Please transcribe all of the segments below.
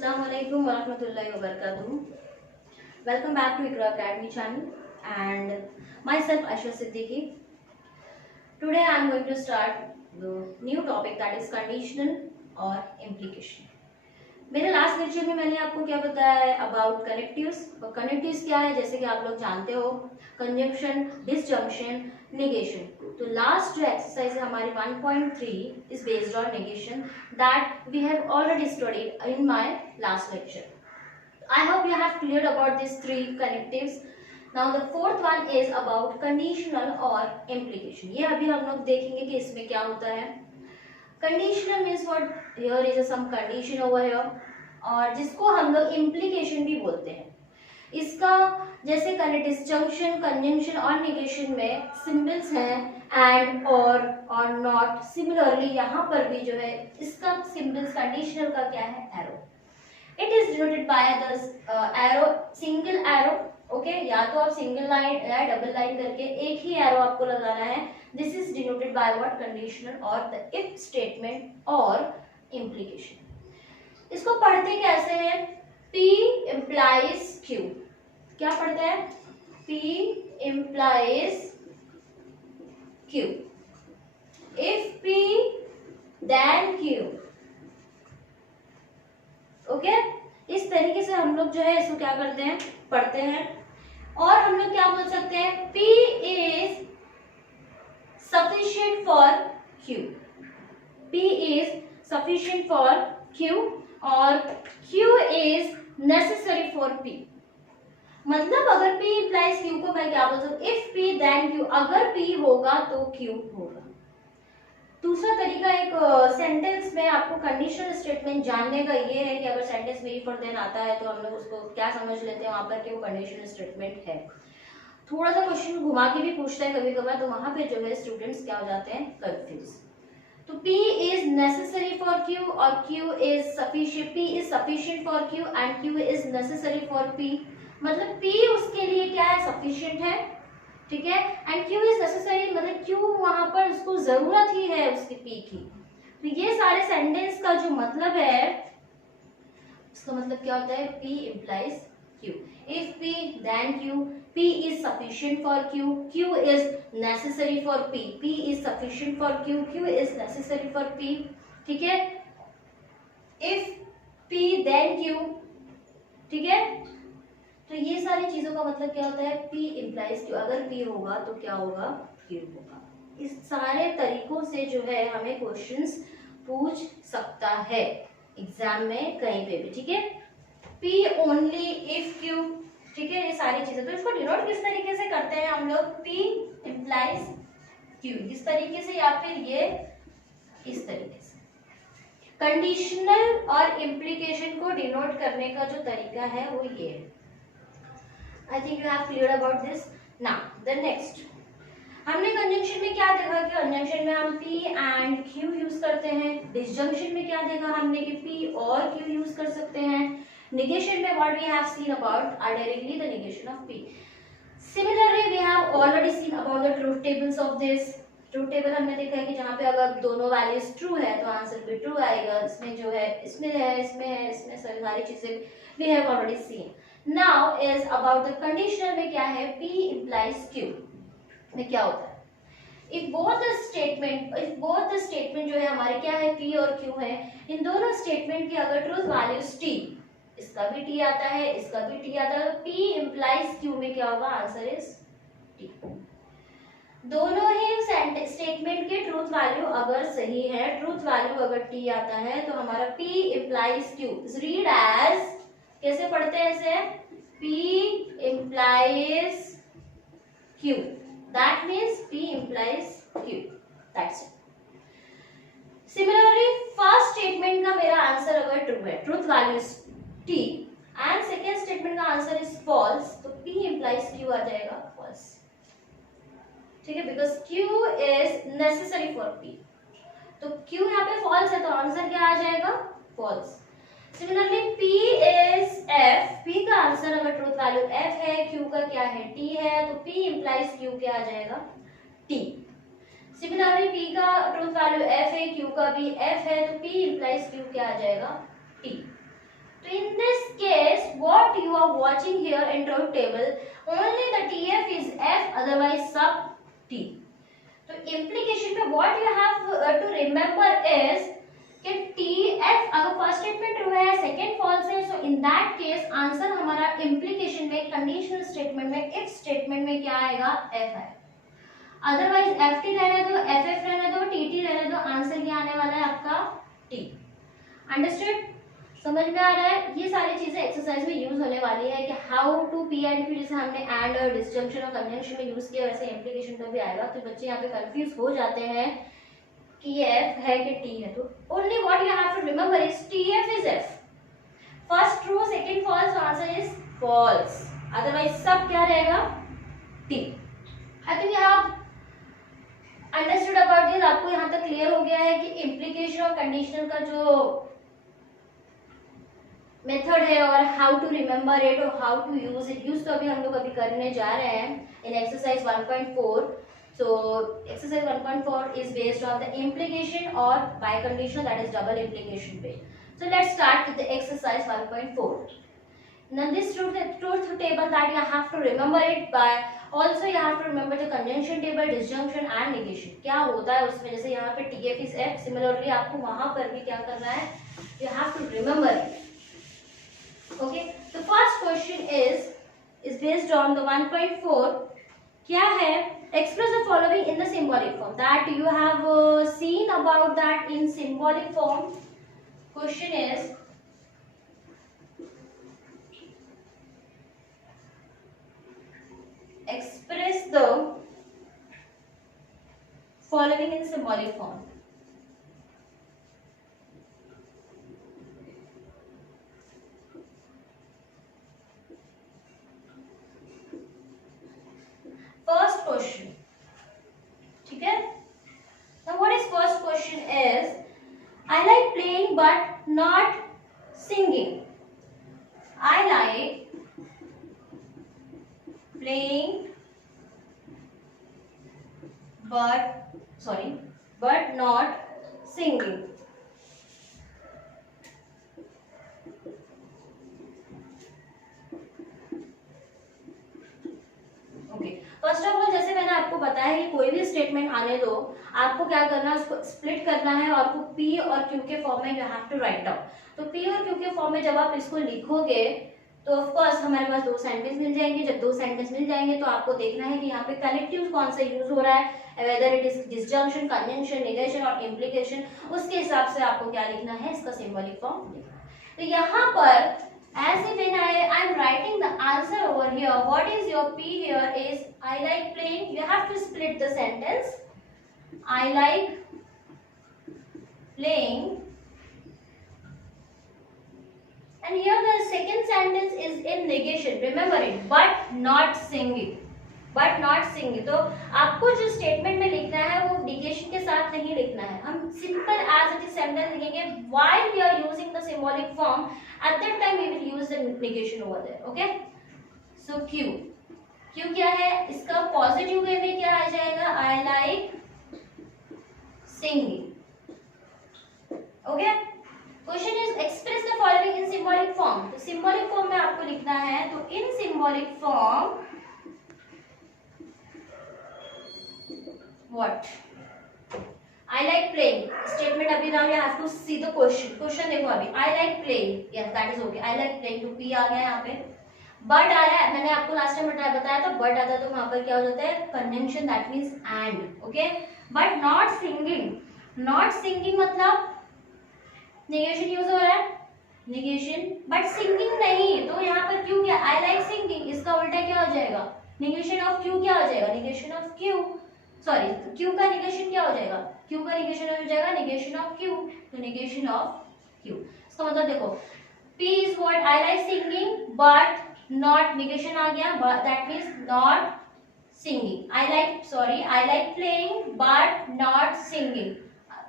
Assalamu alaikum warahmatullahi wabarakatuh. Welcome back to Iqra Academy channel and myself Aishwa Siddiqui. Today I am going to start the new topic that is conditional or implication. मेरे last lecture में मैंने आपको क्या बताया है about connectives. और connectives क्या है जैसे कि आप लोग जानते हो, कंजंक्शन, डिसजंक्शन, नेगेशन। तो लास्ट जो एक्सरसाइज है हमारी 1.3 is based on negation that we have already studied in my last lecture. I hope you have cleared about these three connectives. Now the fourth one is about conditional or implication. ये अभी हम लोग देखेंगे कि इसमें क्या होता है. Conditional means what, here is some condition over here, और जिसको हम लोग इम्प्लीकेशन भी बोलते हैं. इसका जैसे डिसजंक्शन, कंजंक्शन और नेगेशन में सिंबल्स हैं एंड और नॉट. सिमिलरली यहाँ पर भी जो है इसका सिंबल्स कंडीशनल का क्या है, arrow. It is denoted by the arrow, single arrow. Okay, या तो आप सिंगल लाइन या डबल लाइन करके एक ही एरो आपको लगाना है. This is denoted by what, conditional और द इफ स्टेटमेंट और इम्प्लीकेशन. इसको पढ़ते कैसे हैं, P implies Q. क्या पढ़ते हैं, P implies Q. If P then Q. Okay, इस तरीके से हम लोग जो है इसको क्या करते हैं, पढ़ते हैं. और हम लोग क्या बोल सकते हैं, P is sufficient for Q. P is sufficient for Q और Q is necessary for P. मतलब अगर P implies Q को मैं क्या बोल सकती हूँ, if P then Q. अगर P होगा तो Q होगा. दूसरा तरीका एक सेंटेंस में आपको कंडीशनल स्टेटमेंट जानने का ये है कि अगर सेंटेंस में फॉर देन आता है तो हम लोग उसको क्या समझ लेते हैं वहां पर कि वो कंडीशनल स्टेटमेंट है. थोड़ा सा क्वेश्चन घुमा के भी पूछता है कभी कभार, तो वहां पे जो है स्टूडेंट्स क्या हो जाते हैं, कंफ्यूज. तो P is necessary for Q और Q is sufficient. P is sufficient for Q and Q is necessary for P. मतलब P उसके लिए क्या है, sufficient है, ठीक है, and Q is necessary मतलब Q वहां पर उसको जरूरत ही है उसकी P की. तो ये सारे सेंटेंस का जो मतलब है, इसका मतलब क्या होता है, P implies Q. If P then Q. P is sufficient for Q. Q is necessary for P. P is sufficient for Q. Q is necessary for P. ठीक है. If P then Q. ठीक है. तो ये सारी चीजों का मतलब क्या होता है, P implies Q. अगर P होगा तो क्या होगा, Q होगा. इस सारे तरीकों से जो है हमें क्वेश्चंस पूछ सकता है एग्जाम में कहीं पे भी. ठीक है. P only if Q. ठीक है, ये सारी चीजें. तो इसको डिनोट किस तरीके से करते हैं हम लोग, P implies Q इस तरीके से या फिर ये इस तरीके से. कंडीशनल और इम्प्लीकेशन को डिनोट करने का जो तरीका है वो ये है. आई think you have clear about this. Now the next, हमने कंजंक्शन में क्या देखा कि कंजंक्शन में हम P एंड Q यूज करते हैं. डिसजंक्शन में क्या देखा हमने कि P और Q यूज कर सकते हैं. Negation में what we have seen about are directly the negation of P. Similarly, we have already seen about the truth tables of this. Truth table हमने देखा है कि जहाँ पे अगर दोनों वैल्यूज ट्रू है तो आंसर भी ट्रू आएगा. इसमें जो है, इसमें है, इसमें है, इसमें सारी चीजें we have already seen. Now is about the conditional में क्या है, P implies Q में क्या होता है. If both the statement जो है हमारे क्या है, P और Q है, इन दोनों स्टेटमेंट की अगर ट्रूथ वैल्यूज T, इसका भी T आता है, इसका भी T आता है, तो P implies Q में क्या होगा, आंसर इज T. दोनों ही स्टेटमेंट के ट्रूथ वैल्यू अगर सही है, ट्रूथ वैल्यू अगर T आता है तो हमारा P implies Q is read as, कैसे पढ़ते हैं इसे, P implies Q. That means P implies Q. That's it. Similarly, first statement का मेरा आंसर अगर ट्रू है, truth value T and second statement का आंसर इज फॉल्स, तो P implies Q आ जाएगा फॉल्स. ठीक है, because Q is necessary for P. तो Q यहाँ पे फॉल्स है तो आंसर क्या आ जाएगा, false. Similarly P is F. P का आंसर अगर ट्रूथ वैल्यू F है, Q का क्या है, T है, तो P implies Q क्या आ जाएगा, T. सिमिलरली P का ट्रूथ वैल्यू F है, Q का भी F है, तो P implies Q क्या आ जाएगा, T. तो in this case what you are watching here in truth table, only the TF is F, otherwise sub T. तो implication पे what you have to remember is कि TF अगर first statement true है, second false है, सो in that case answer हमारा implication में, conditional statement में, if statement में क्या आएगा, F है. अदरवाइज FT रहने दो, FF रहने दो, TT रहने दो, आंसर क्या आने वाला है आपका T. अंडरस्टूड? समझ में आ रहा है? ये सारी चीजें एक्सरसाइज में यूज होने वाली है कि how to P and Q, जैसे हमने एंड और डिसजंक्शन और कंजंक्शन में यूज किया वैसे इम्प्लीकेशन में भी आएगा. तो बच्चे यहाँ पे कंफ्यूज हो जाते हैं कि ये F है कि T है. तो only what you have to remember is TF is F. First true, second false, answer is false. Otherwise सब क्या रहेगा, T. I think you have understood about this. आपको यहाँ तक क्लियर हो गया है कि इम्प्लीकेशन और कंडीशनल का जो मेथड है और हाउ टू रिमेम्बर इट और how to use it. Use तो अभी हम लोग अभी करने जा रहे हैं in exercise 1.4. so exercise 1.4 is based on the implication or by conditional, that is double implication based. So let's start with the exercise 1.4. now this truth table that you have to remember it by, also you have to remember the conjunction table, disjunction and negation. क्या होता है उसमें, जैसे यहाँ पे TF is F, similarly आपको वहां पर भी क्या करना है, you have to remember it. Okay, the first question is based on the 1.4. क्या है, express the following in the symbolic form. That you have seen about that in symbolic form. Question is express the following in symbolic form. First question, ठीक है. Now what is first question is, I like playing but not singing. I like playing but not singing. First of all जैसे मैंने आपको बताया कि कोई भी statement आने दो, आपको क्या करना है, उसको स्प्लिट करना है और आपको P और Q के फॉर्म में you have to write down. तो P और Q के फॉर्म में जब आप इसको लिखोगे तो ऑफ कोर्स हमारे पास दो सेंटेंस मिल जाएंगे. जब दो सेंटेंस मिल जाएंगे तो आपको देखना है कि यहाँ पे कनेक्टिव कौन सा यूज हो रहा है, whether it is disjunction, conjunction, negation और इम्प्लीकेशन. उसके हिसाब से आपको क्या लिखना है, इसका सिंबॉलिक फॉर्म लिखना है. तो यहाँ पर as if when I am writing the answer over here, what is your P here is I like playing. You have to split the sentence. I like playing, and here the second sentence is in negation. Remember it, but not singing. But not singing. तो आपको जो statement में लिखना है वो negation के साथ नहीं लिखना है. हम simple as it is sentence लिखेंगे. While we are using the symbolic form, at that time we will use the negation over there. Okay, so Q क्या है, इसका पॉजिटिव वे में क्या आ जाएगा, I like singing. Okay, question is express the following in symbolic form. तो symbolic form में आपको लिखना है. तो in symbolic form what I like playing statement. अभी now you have to see the question देखो अभी I like playing, yes that is okay. I like playing, तो P आ गया यहाँ पे. but आ रहा है, मैंने आपको लास्ट टाइम बताया था but आता तो वहां पर क्या हो जाता है, conjunction, that means and. okay, but not singing मतलब negation यूज हो रहा है, negation, but singing नहीं. तो यहाँ पर Q क्या, I like singing, इसका उल्टा क्या हो जाएगा, negation of Q क्या हो जाएगा, negation of Q. Sorry, Q का निगेशन क्या हो जाएगा, Q का निगेशन हो जाएगा निगेशन ऑफ Q. तो निगेशन ऑफ Q, इसका मतलब देखो P is what, I like singing but not, negation आ गया, that means not singing. I like playing but not singing.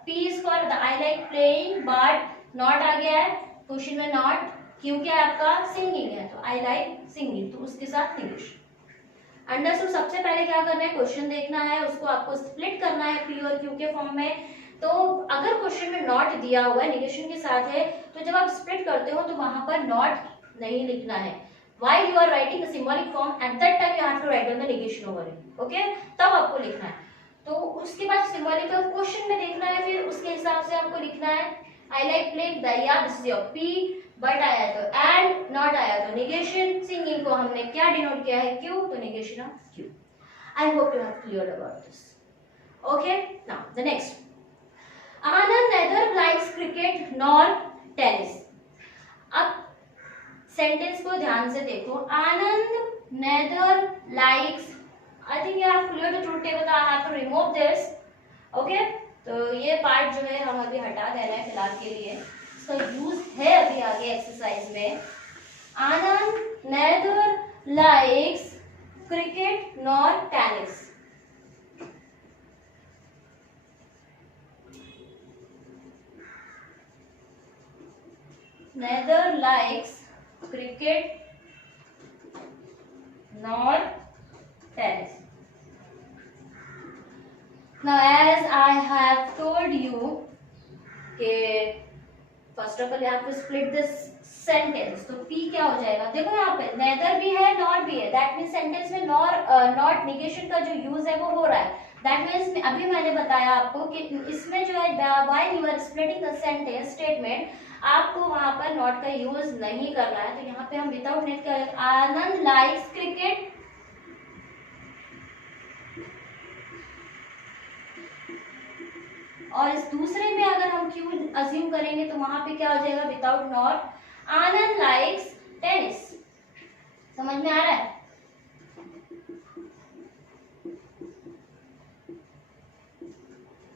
P is for the I like playing but not आ गया है question में, not. Q क्या है आपका, singing है, तो आई लाइक सिंगिंग, तो उसके साथ निगेशन. अंडरस्टूड. सबसे पहले क्या करना है, क्वेश्चन देखना है, उसको आपको स्प्लिट करना है P और Q के फॉर्म में. तो अगर क्वेश्चन में नॉट दिया हुआ है, नेगेशन के साथ है, तो जब आप स्प्लिट करते हो तो वहां पर नॉट नहीं लिखना है. While you are writing the symbolic form, at that time you have to write down the negation over it. Okay? तब आपको लिखना है. तो उसके बाद सिंबॉलिक क्वेश्चन में देखना है, फिर उसके हिसाब से आपको लिखना है. I like playing दरिया, this is your P, but आया तो एंड, नॉट आया तो नेगेशन. सिंगिंग को हमने क्या डिनोट किया है? Q, तो negation of Q. I hope you have cleared about this. Okay? Now the next. Anand neither likes cricket nor tennis. अब सेंटेंस को ध्यान से देखो. Anand neither likes, I think you have clear the truth table, I have to remove this. Okay, तो ये part जो है हम अभी हटा देना है फिलहाल के लिए. इसका यूज है अभी आगे एक्सरसाइज में. Anand neither likes cricket nor tennis. neither likes cricket nor tennis. Now as I have told you कि first of all you have to split this sentence. तो P क्या हो जाएगा? देखो यहाँ पे neither भी है nor भी है. That means sentence में nor not negation का जो use है वो हो रहा है. That means अभी मैंने बताया आपको कि इसमें जो है while you are splitting the sentence statement, आपको वहां पर नॉट का यूज नहीं करना है. तो यहाँ पे हम विदाउट नेट करेंगे. आनंद लाइक्स क्रिकेट, और इस दूसरे में अगर हम क्यू अज्यूम करेंगे तो वहां पे क्या हो जाएगा? Without not. Anand likes tennis. समझ में आ रहा है?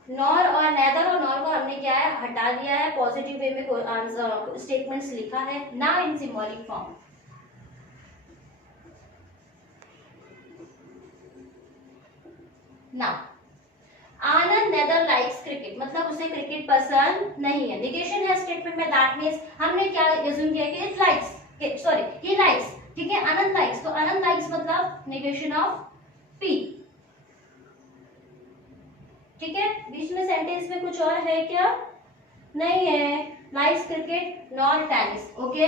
नॉर और नेदर और नॉर को हमने क्या है? हटा दिया है. पॉजिटिव वे में आंसर स्टेटमेंट्स लिखा है. Now in symbolic form. Now Anand neither likes cricket, मतलब उसे क्रिकेट पसंद नहीं है. नेगेशन है स्टेटमेंट में. दैट मींस हमने क्या अज्यूम किया कि it likes, sorry he likes. ठीक है, आनंद लाइक्स, तो आनंद लाइक्स मतलब नेगेशन ऑफ पी. ठीक है, बीच में सेंटेंस में कुछ और है क्या? नहीं है. Likes cricket nor tennis. Okay,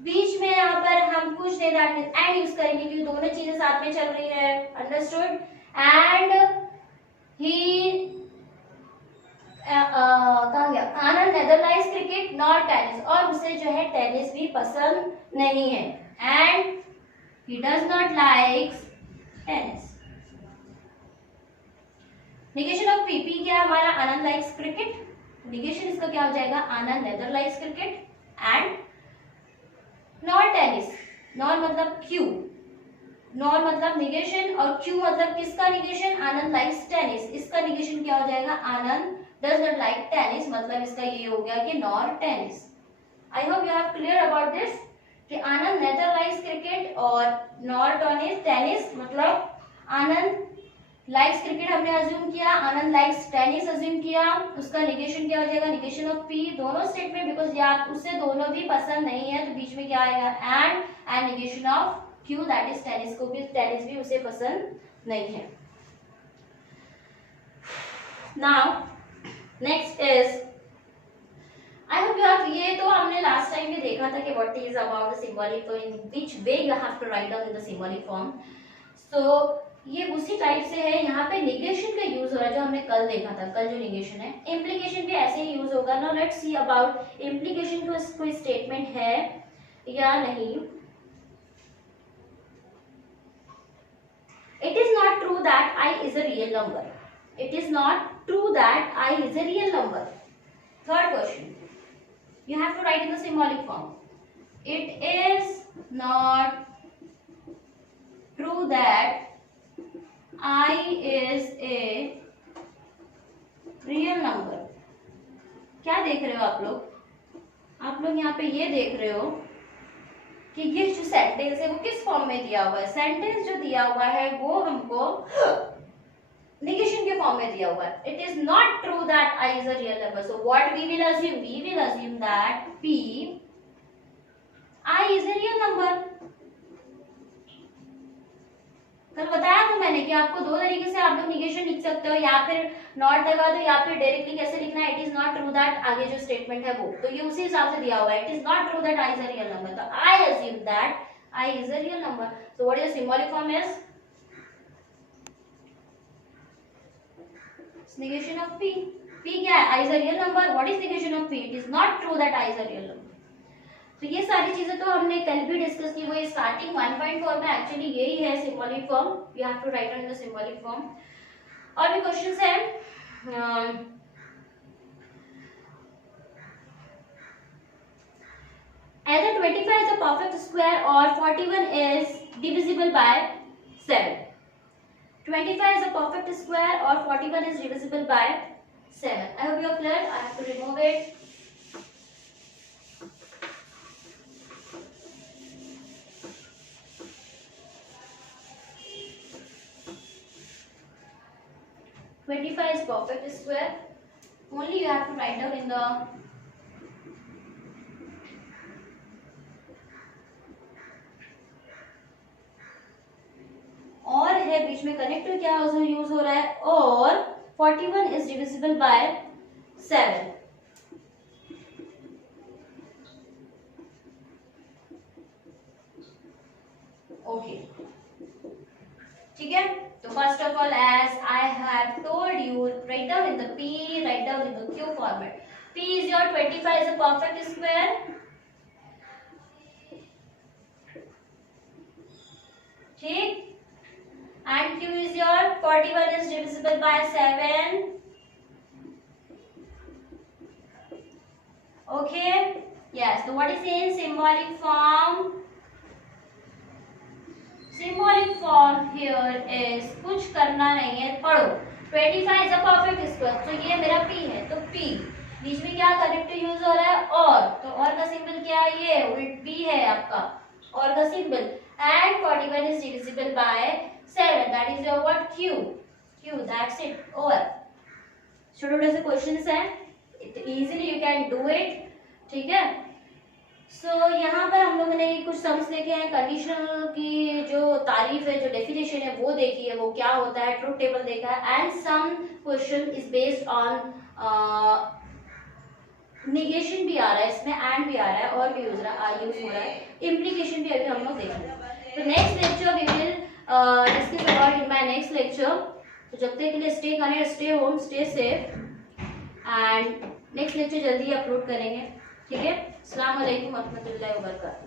बीच में यहाँ पर हम कुछ नहीं, दैट मींस एंड यूज करेंगे क्योंकि दोनों चीजें साथ में चल रही है. अंडरस्टूड? एंड ही कहाँ गया? Anand neither likes cricket nor tennis, और उसे जो है टेनिस भी पसंद नहीं है. And he does not likes tennis. Negation of PP क्या है हमारा? आनंद लाइक्स क्रिकेट. नेगेशन इसका क्या हो जाएगा? Anand neither likes cricket and nor tennis. Nor मतलब क्यू, नॉर मतलब नेगेशन, और क्यू मतलब किसका नेगेशन? Anand likes tennis. इसका नेगेशन क्या हो जाएगा? Anand does not like tennis, मतलब इसका ये हो गया कि nor tennis. I hope you have clear about this कि आनंद नेदर लाइक्स क्रिकेट और नॉर टेनिस, मतलब आनंद लाइक्स क्रिकेट हमने अज्यूम किया, आनंद लाइक्स टेनिस अज्यूम किया. उसका नेगेशन क्या हो जाएगा? Negation of P. दोनों स्टेटमेंट बिकॉज यार उससे दोनों भी पसंद नहीं है, तो बीच में क्या आएगा? And negation of Q, that is tennis को भी, टेनिस भी उसे पसंद नहीं है. Now next is, I hope you have, ये तो हमने लास्ट टाइम भी देखा था कि what is about the symbolic, in which way you have to write down in the symbolic form. So ये उसी टाइप से है. यहाँ पे नेगेशन का यूज हो रहा है जो हमने कल देखा था. कल जो नेगेशन है, इम्प्लीकेशन भी ऐसे ही यूज होगा. Now let's see about implication. कोई स्टेटमेंट है या नहीं. It is not true that I is a real number. It is not true that I is a real number. Third question, you have to write in the symbolic form. It is not true that I is a real number. क्या देख रहे हो आप लोग? आप लोग यहाँ पे ये देख रहे हो कि ये जो सेंटेंस है वो किस फॉर्म में दिया हुआ है. सेंटेंस जो दिया हुआ है वो हमको नेगेशन के फॉर्म में दिया हुआ है. It is not true that I is a real number. So what we will assume? We will assume that P I is a real number. कल बताया था मैंने कि आपको दो तरीके से आप लोग निगेशन लिख सकते हो, या फिर नॉट लगा दो या फिर डायरेक्टली कैसे लिखना है, it is not true that, आगे जो स्टेटमेंट है वो, तो ये उसी हिसाब से दिया हुआ है, it is not true that I is a real number, तो I assume that I is a real number, so what is the symbolic form is negation of p, p क्या है, i is a real number, what is negation of p, it is not true that i is a real number। तो ये सारी चीजें तो हमने कल भी डिस्कस की, वो ये स्टार्टिंग 1.4 में एक्चुअली यही है symbolic form, you have to write on the symbolic form. और भी क्वेश्चंस है, either 25 is a perfect square or 41 is divisible by 7, 25 is a perfect square or 41 is divisible by 7, I hope you are clear, I have to remove it। Twenty-five is perfect square. Only you have to write down in the और है बीच में connective क्या use हो रहा है, और 41 is divisible by 7। Okay ठीक है, तो first of all as I have told you, write down in the p, write down in the q format. p is your 25 is a perfect square, ठीक, and q is your 41 is divisible by 7, okay, yes, so what is in symbolic form, symbolic form here is कुछ करना नहीं है, पढ़ो 25 is a perfect square, तो ये मेरा p है, तो p बीच में क्या कनेक्टिव यूज हो रहा है, और, तो और का सिंबल क्या है, ये उल्ट p है आपका और का symbol, and 41 is divisible by 7, that is your what, q, that's it, over। छोटे छोटे से क्वेश्चंस हैं, easily you can do it, ठीक है। सो यहाँ पर हम लोगों ने कुछ सम्स देखे हैं, कंडीशनल की जो तारीफ है, जो डेफिनेशन है वो देखी है, वो क्या होता है, ट्रूथ टेबल देखा है, and some question is based on negation भी आ रहा है इसमें, एंड भी आ रहा है, और भी यूज हो रहा है, इम्प्लीकेशन भी अभी हम लोग देखेंगे। तो next lecture we will discuss about in my next lecture. तो जब तक के लिए stay connected, stay home, stay safe, and next lecture जल्दी अपलोड करेंगे, ठीक है। अस्सलाम वालेकुम रहमतुल्लाहि व बरकातहू।